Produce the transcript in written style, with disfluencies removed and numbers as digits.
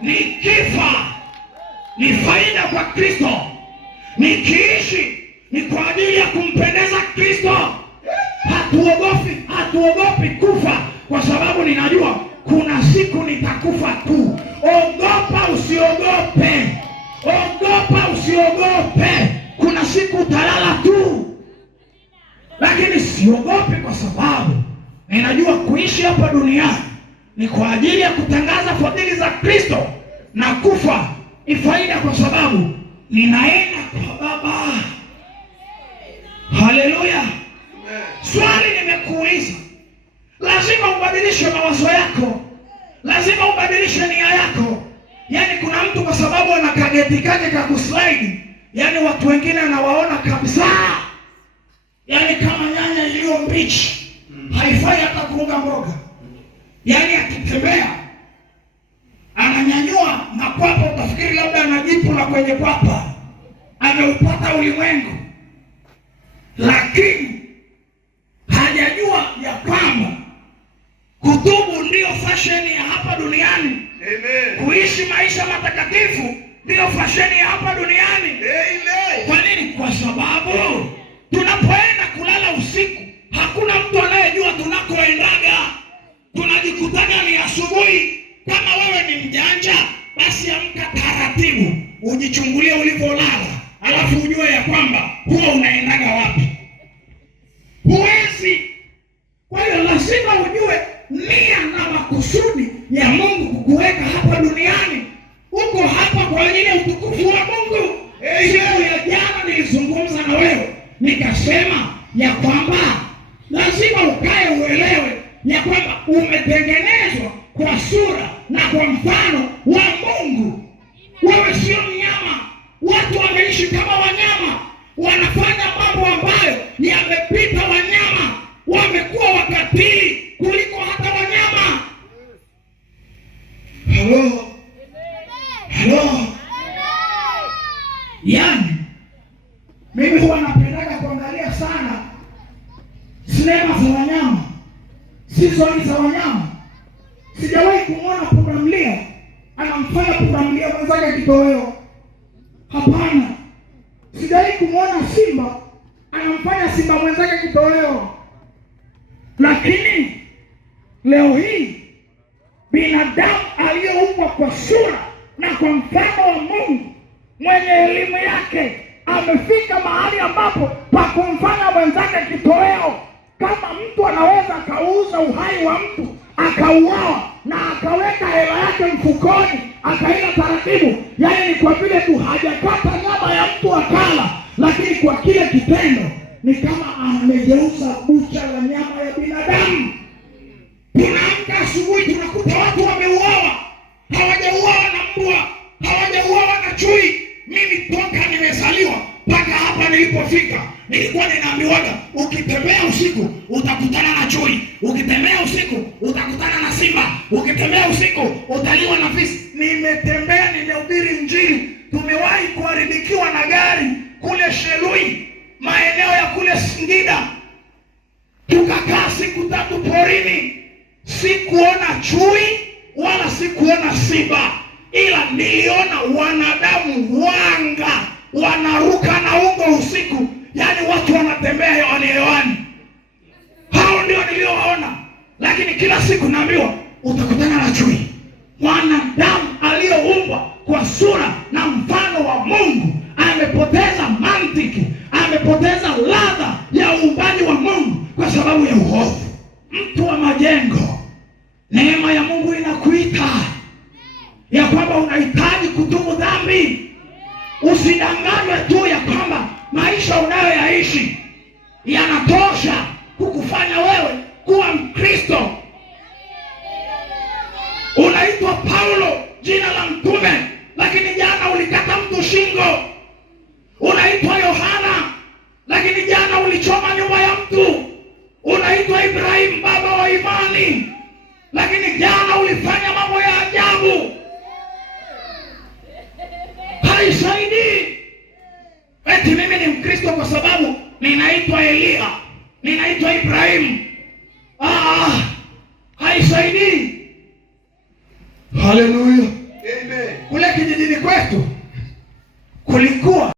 nikifa ni faida kwa Kristo, nikiishi ni kwa ajili ya kumpendeza Kristo. Hatuogopi kufa, kwa sababu ninajua kuna siku nitakufa tu. Ogopa usiogope, ogopa usiogope, kuna siku utalala tu. Lakini siogopi kwa sababu ninajua kuishi hapa duniani ni kwa ajili ya kutangaza fadhili za Kristo, na kufa ni faida kwa sababu ninaenda kwa Baba. Haleluya. Swali nimekuuliza, lazima ubadilishe mawazo yako, lazima ubadilishe nia yako. Yaani kuna mtu kwa sababu ana kageti kake kakuslide, yaani watu wengine anawaona kabisa, yaani kama nyanya iliyo mbichi, haifai hata kuunga mboga. Yaani akitembea ananyanyua makwapa, utafikiri labda anajipu na kwenye kwapa ameupata ulimwengu, lakini hajajua ya kwamba kutubu ndio fashion ya hapa duniani. Amen. Kuishi maisha matakatifu ndio fashion ya hapa duniani. Amen. Kwa nini? Kwa sababu tunapoenda kulala usiku hakuna mtu anayejua tunakoendaga. Tunajikutaga ni asubuhi. Kama wewe ni mjanja, basi amka taratibu, ujichungulie ulivyolala, alafu ujue ya kwamba huwa unaendaga wapi. Huwezi. Kwa hiyo lazima ujue nia na makusudi ya Mungu kukuweka hapa duniani. Uko hapa kwa ajili ya utukufu wa Mungu. Siku ya jana nilizungumza na wewe nikasema ya kwamba lazima ukae uelewe ya kwamba umetengenezwa kwa sura na kwa mfano wa Mungu. Wewe sio mnyama. Watu wameishi kama wanyama, wanafanya mambo ambayo yamepita wanyama, wamekuwa wakatili kuliko hata wanyama. Hello. Yaani mimi huwa napendaga kuangalia sana sinema za wanyama, season za wanyama. Sijawahi kumwona pundamilia anamfanya pundamilia mwenzake kitoweo. Hapana. Sijawahi kumwona simba anamfanya simba mwenzake kitoweo. Lakini leo hii binadamu aliyeumbwa kwa sura na kwa mfano wa Mungu, mwenye elimu yake, amefika mahali ambapo pa kumfanya mwenzake kitoweo. Kama mtu anaweza akauza uhai wa mtu, akauawa na akaweka hela yake mfukoni, akaenda taratibu, yaani ni kwa vile tu hajakata nyama ya mtu akala, lakini kwa kile kitendo ni kama amegeuza bucha la nyama ya binadamu. Tunaamka asubuhi tunakuta watu wameuawa. Hawajauawa na mbwa, hawajauawa na chui. Mimi toka nimezaliwa mpaka hapa nilipofika nilikuwa ninaambiwaga, ukitembea usiku utakutana na chui, ukitembea usiku utakutana na simba, ukitembea usiku utaliwa na fisi. Nimetembea, nimehubiri Injili. Tumewahi kuharibikiwa na gari kule Shelui, maeneo ya kule Singida. Tukakaa siku 3 porini. Sikuona chui wala sikuona simba, ila niliona wanadamu wanga wanaruka na ungo usiku. Yaani watu wanatembea hewani. Hao ndio niliowaona. Lakini kila siku naambiwa utakutana na chui. Mwanadamu aliyeumbwa kwa sura na mfano wa Mungu amepoteza mantiki, amepoteza ladha ya uumbaji wa Mungu kwa sababu ya uovu. Mtu wa majengo, neema ya Mungu inakuita ya kwamba unahitaji kutubu dhambi. Usidanganywe tu ya kwamba maisha unayoyaishi yanatosha kukufanya wewe kuwa Mkristo. Unaitwa Paulo, jina la mtume, lakini jana ulikata mtu shingo. Unaitwa Yohana, lakini jana ulichoma nyumba ya mtu. Unaitwa Ibrahim, baba wa imani, lakini jana ulifanya mambo ya ajabu. Haisaidii eti mimi ni Mkristo kwa sababu ninaitwa Elia, ninaitwa Ibrahim. Haisaidii. Haleluya. Kule kijijini kwetu kulikuwa